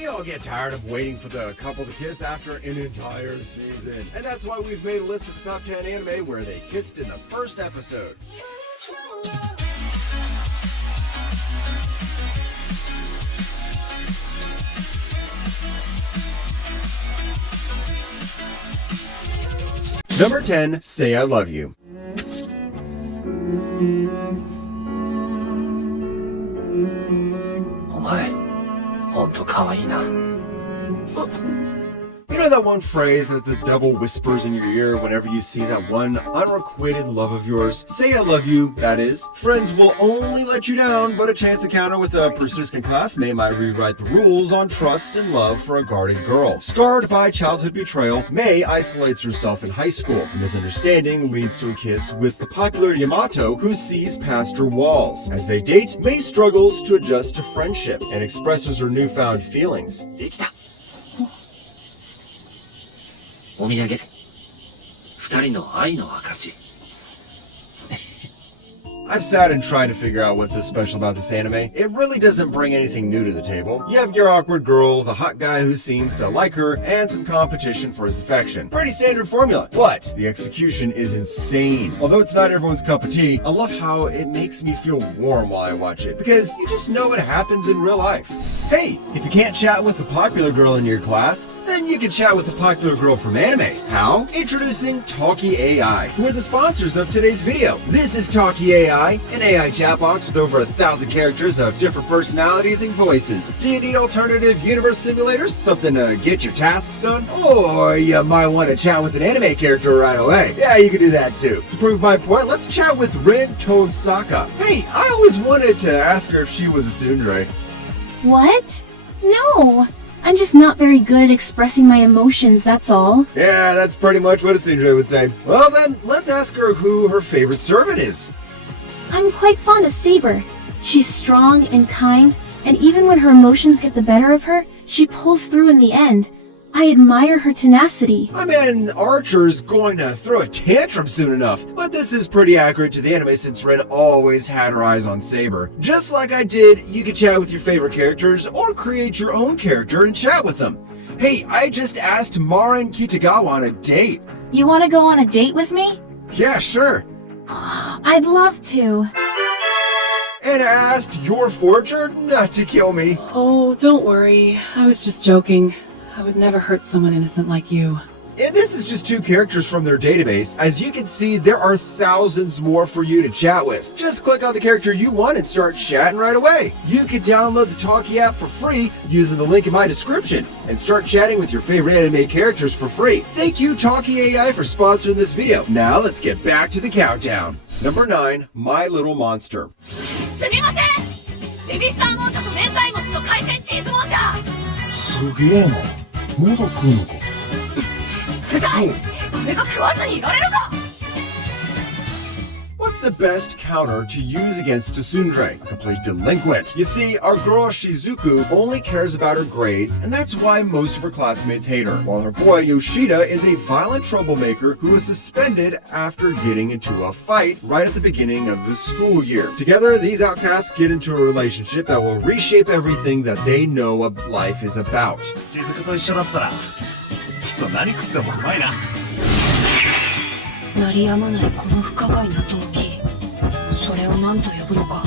We all get tired of waiting for the couple to kiss after an entire season. And that's why we've made a list of the top 10 anime where they kissed in the first episode. Number 10, Say I Love You. You know that one phrase that the devil whispers in your ear whenever you see that one unrequited love of yours? Say I love you, that is. Friends will only let you down, but a chance encounter with a persistent classmate might rewrite the rules on trust and love for a guarded girl. Scarred by childhood betrayal, Mei isolates herself in high school. A misunderstanding leads to a kiss with the popular Yamato, who sees past her walls. As they date, Mei struggles to adjust to friendship and expresses her newfound feelings. お土産、二人の愛の証。 I've sat and tried to figure out what's so special about this anime. It really doesn't bring anything new to the table. You have your awkward girl, the hot guy who seems to like her, and some competition for his affection. Pretty standard formula, but the execution is insane. Although it's not everyone's cup of tea, I love how it makes me feel warm while I watch it, because you just know what happens in real life. Hey, if you can't chat with the popular girl in your class, then you can chat with the popular girl from anime. How? Introducing Talkie AI, who are the sponsors of today's video. This is Talkie AI, an AI chat box with over 1,000 characters of different personalities and voices. Do you need alternative universe simulators? Something to get your tasks done? Or you might want to chat with an anime character right away. Yeah, you can do that too. To prove my point, let's chat with Rin Tosaka. Hey, I always wanted to ask her if she was a tsundere. What? No. I'm just not very good at expressing my emotions, that's all. Yeah, that's pretty much what a tsundere would say. Well then, let's ask her who her favorite servant is. I'm quite fond of Saber. She's strong and kind, and even when her emotions get the better of her, she pulls through in the end. I admire her tenacity. I mean, Archer's going to throw a tantrum soon enough, but this is pretty accurate to the anime since Ren always had her eyes on Saber. Just like I did, you can chat with your favorite characters or create your own character and chat with them. Hey, I just asked Marin Kitagawa on a date. You want to go on a date with me? Yeah, sure. I'd love to. And asked your forger not to kill me. Oh, don't worry. I was just joking. I would never hurt someone innocent like you. And this is just 2 characters from their database. As you can see, there are thousands more for you to chat with. Just click on the character you want and start chatting right away. You can download the Talkie app for free using the link in my description and start chatting with your favorite anime characters for free. Thank you, Talkie AI, for sponsoring this video. Now let's get back to the countdown. Number 9, My Little Monster. すみませんベビースターもんじゃと明太餅と海鮮チーズもんじゃすげえな。まだ食うのか。うざいこれが食わずにいられるか What's the best counter to use against a tsundere? A complete delinquent. You see, our girl Shizuku only cares about her grades, and that's why most of her classmates hate her, while her boy Yoshida is a violent troublemaker who was suspended after getting into a fight right at the beginning of the school year. Together, these outcasts get into a relationship that will reshape everything that they know what life is about. 雫と一緒だったら、きっと何食ってもうまいな。鳴りやまないこの不可解な動機それを何と呼ぶのか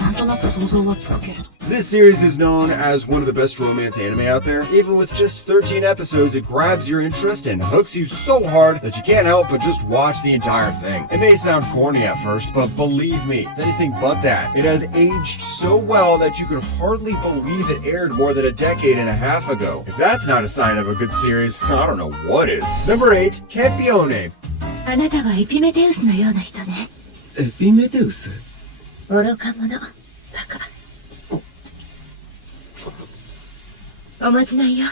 なんとなく想像はつくけれど This series is known as one of the best romance anime out there. Even with just 13 episodes, it grabs your interest and hooks you so hard that you can't help but just watch the entire thing. It may sound corny at first, but believe me, it's anything but that. It has aged so well that you could hardly believe it aired more than a decade and a half ago. If that's not a sign of a good series, I don't know what is. Number 8, Campione. あなたはエピメテウスのような人ねエピメテウス愚か者バカおまじないよ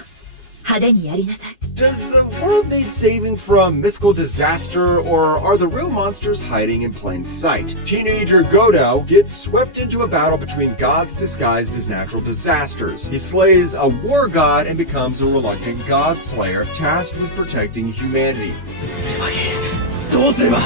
派手にやりなさい Does the world need saving from mythical disaster, or are the real monsters hiding in plain sight? Teenager Godao gets swept into a battle between gods disguised as natural disasters. He slays a war god and becomes a reluctant god slayer tasked with protecting humanity. どうすれば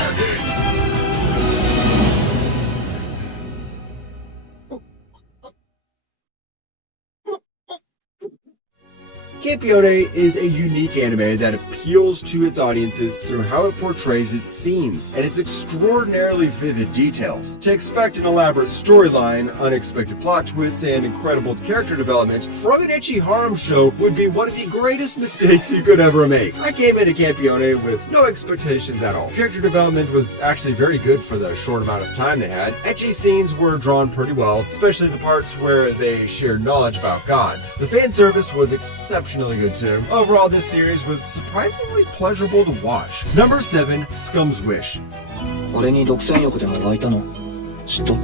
Campione is a unique anime that appeals to its audiences through how it portrays its scenes and its extraordinarily vivid details. To expect an elaborate storyline, unexpected plot twists, and incredible character development from an ecchi harem show would be one of the greatest mistakes you could ever make. I came into Campione with no expectations at all. Character development was actually very good for the short amount of time they had. Ecchi scenes were drawn pretty well, especially the parts where they shared knowledge about gods. The fan service was exceptionally good too. Overall, this series was surprisingly pleasurable to watch. Number 7, Scum's Wish. 俺に独占欲でも湧いたの知っと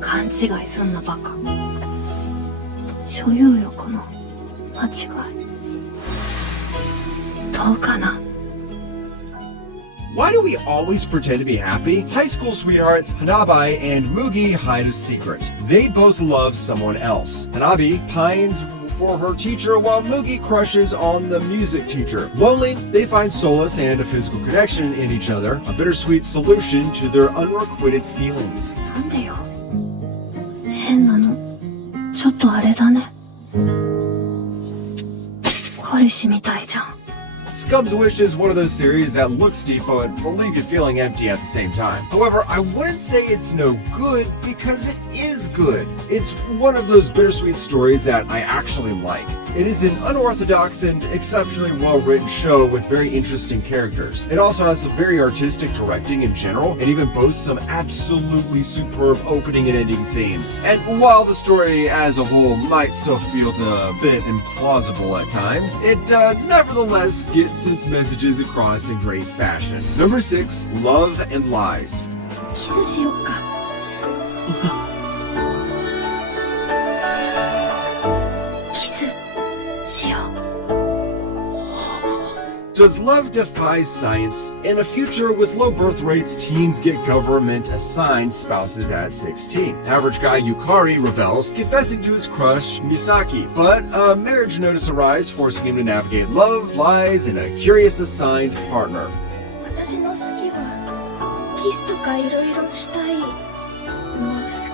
勘違いすんなバカ。所有欲の間違い。どうかな。Why do we always pretend to be happy? High school sweethearts Hanabi and Mugi hide a secret. They both love someone else. Hanabi pines for her teacher while Mugi crushes on the music teacher. Lonely, they find solace and a physical connection in each other, a bittersweet solution to their unrequited feelings. なんでよ。変なの。ちょっとあれだね。彼氏みたいじゃん。Scum's Wish is one of those series that looks deep but will leave you feeling empty at the same time. However, I wouldn't say it's no good because it is good. It's one of those bittersweet stories that I actually like. It is an unorthodox and exceptionally well-written show with very interesting characters. It also has some very artistic directing in general and even boasts some absolutely superb opening and ending themes. And while the story as a whole might still feel a bit implausible at times, it nevertheless gets its messages across in great fashion. Number 6, Love and Lies. キスしよっか。キスしよう。Does love defy science? In a future with low birth rates, teens get government-assigned spouses at 16. Average guy Yukari rebels, confessing to his crush, Misaki. But a marriage notice arrives, forcing him to navigate love, lies, and a curious assigned partner. 私の好きはキスとかいろいろしたいの好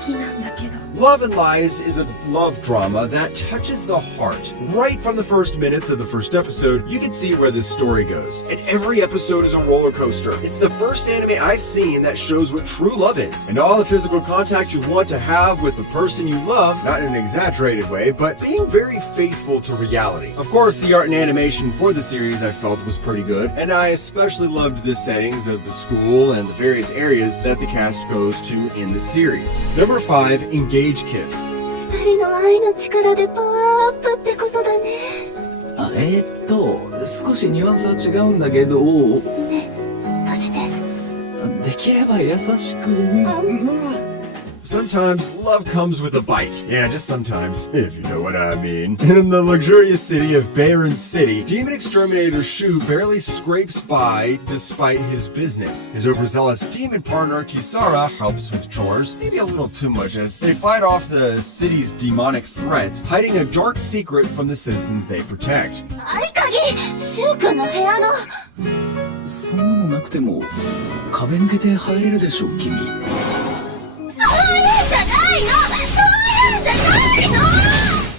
きなんだけど。Love and Lies is a love drama that touches the heart. Right from the first minutes of the first episode, you can see where this story goes. And every episode is a roller coaster. It's the first anime I've seen that shows what true love is. And all the physical contact you want to have with the person you love, not in an exaggerated way, but being very faithful to reality. Of course, the art and animation for the series I felt was pretty good, and I especially loved the settings of the school and the various areas that the cast goes to in the series. Number 5, Engage Kiss. 二人の愛の力でパワーアップってことだね。少しニュアンスは違うんだけどね、どうしてできれば優しくSometimes love comes with a bite. Yeah, just sometimes, if you know what I mean. In the luxurious city of Baron City, Demon Exterminator Shu barely scrapes by despite his business. His overzealous demon partner Kisara helps with chores, maybe a little too much, as they fight off the city's demonic threats, hiding a dark secret from the citizens they protect. 合鍵シュウ君の部屋の。そんなのなくても壁抜けて入れるでしょ君。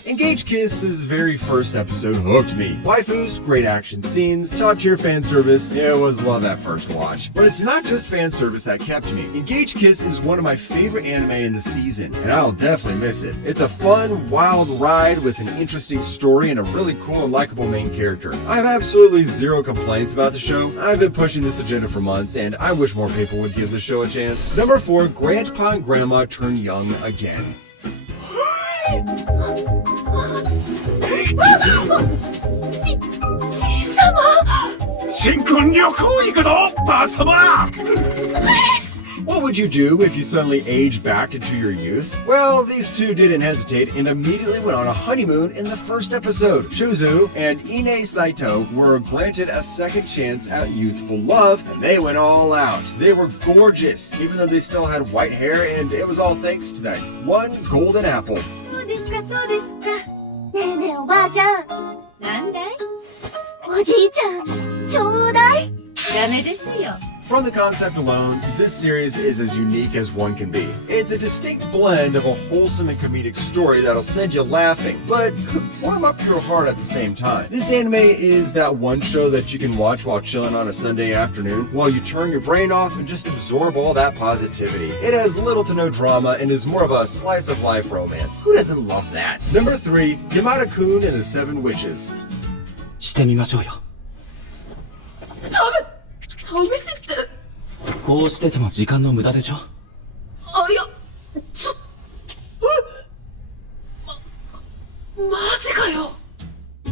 Engage Kiss's very first episode hooked me. Waifus, great action scenes, top-tier fan service. It was love at first watch. But it's not just fan service that kept me. Engage Kiss is one of my favorite anime in the season, and I'll definitely miss it. It's a fun, wild ride with an interesting story and a really cool and likable main character. I have absolutely zero complaints about the show. I've been pushing this agenda for months, and I wish more people would give the show a chance. Number 4, Grandpa and Grandma Turn Young Again. じいさま。新婚旅行行くぞばあさま。 What would you do if you suddenly aged back into your youth? Well, these two didn't hesitate and immediately went on a honeymoon in the first episode. Shuzu and Ine Saito were granted a second chance at youthful love, and they went all out. They were gorgeous, even though they still had white hair, and it was all thanks to that one golden apple. そうですかそうですか。ねえねえおばあちゃん。なんだい？おじいちゃん、ちょうだい。ダメですよ。From the concept alone, this series is as unique as one can be. It's a distinct blend of a wholesome and comedic story that'll send you laughing, but could warm up your heart at the same time. This anime is that one show that you can watch while chilling on a Sunday afternoon, while you turn your brain off and just absorb all that positivity. It has little to no drama and is more of a slice of life romance. Who doesn't love that? Number 3, Yamada-kun and the Seven Witches. してみましょうよ。試しって。こうしてても時間の無駄でしょ。あ、いや、マジかよ。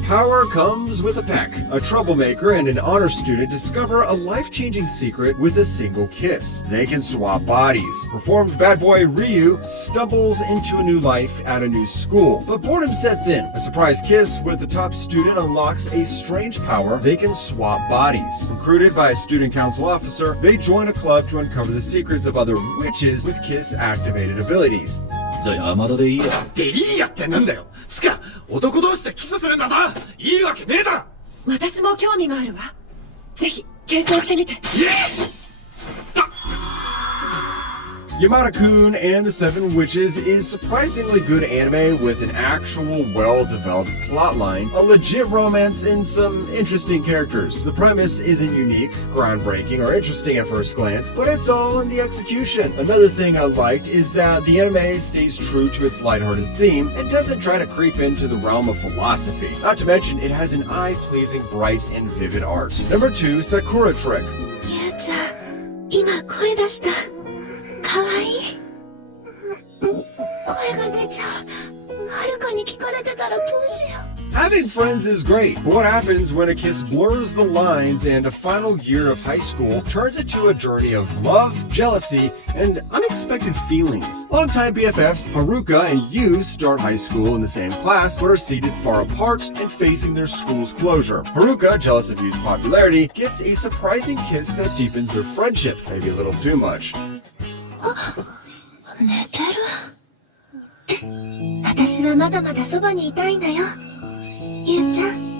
Power comes with a peck. A troublemaker and an honor student discover a life-changing secret with a single kiss. They can swap bodies. Reformed bad boy Ryu stumbles into a new life at a new school, but boredom sets in. A surprise kiss with the top student unlocks a strange power. They can swap bodies. Recruited by a student council officer, they join a club to uncover the secrets of other witches with kiss-activated abilities. じゃあ山田でいいや。でいいやってなんだよ。つか、男同士でキスするんだぞ。いいわけねえだろ。私も興味があるわ。ぜひ検証してみて。Yamada-kun and the Seven Witches is surprisingly good anime with an actual well-developed plotline, a legit romance, and some interesting characters. The premise isn't unique, groundbreaking, or interesting at first glance, but it's all in the execution. Another thing I liked is that the anime stays true to its lighthearted theme and doesn't try to creep into the realm of philosophy. Not to mention, it has an eye-pleasing, bright, and vivid art. Number 2, Sakura Trick. ゆうちゃん、今声出した。かわいい。声が出ちゃう。はるかに聞かれてたらどうしよう。 Having friends is great, but what happens when a kiss blurs the lines and a final year of high school turns into a journey of love, jealousy, and unexpected feelings? Longtime BFFs Haruka and Yu start high school in the same class, but are seated far apart and facing their school's closure. Haruka, jealous of Yu's popularity, gets a surprising kiss that deepens their friendship, maybe a little too much. 寝てる？私はまだまだそばにいたいんだよ。ゆうちゃん。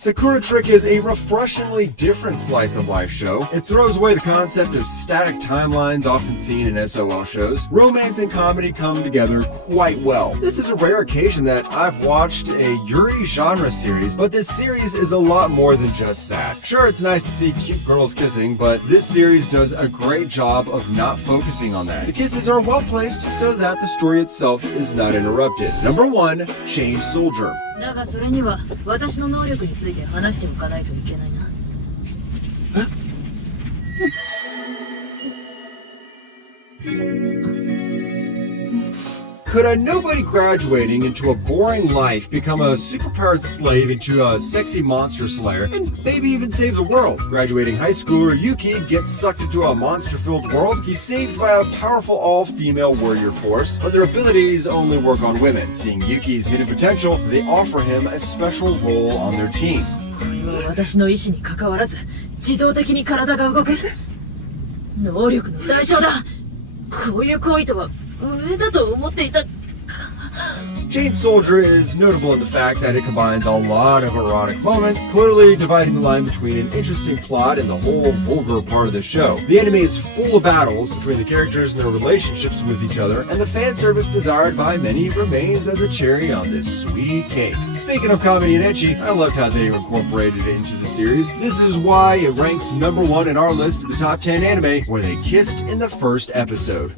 Sakura Trick is a refreshingly different slice of life show. It throws away the concept of static timelines often seen in SOL shows. Romance and comedy come together quite well. This is a rare occasion that I've watched a Yuri genre series, but this series is a lot more than just that. Sure, it's nice to see cute girls kissing, but this series does a great job of not focusing on that. The kisses are well placed so that the story itself is not interrupted. Number 1, Chained Soldier. だがそれには私の能力について話しておかないといけないな。Could a nobody graduating into a boring life become a superpowered slave into a sexy monster slayer and maybe even save the world? Graduating high schooler Yuki gets sucked into a monster-filled world. He's saved by a powerful all-female warrior force, but their abilities only work on women. Seeing Yuki's hidden potential, they offer him a special role on their team. これは私の意志に関わらず自動的に体が動く能力の代償だ。こういう行為とは無縁だと思っていた。 Chained Soldier is notable in the fact that it combines a lot of erotic moments, clearly dividing the line between an interesting plot and the whole vulgar part of the show. The anime is full of battles between the characters and their relationships with each other, and the fan service desired by many remains as a cherry on this sweet cake. Speaking of comedy and ecchi, I loved how they incorporated it into the series. This is why it ranks number 1 in our list of the top 10 anime where they kissed in the first episode.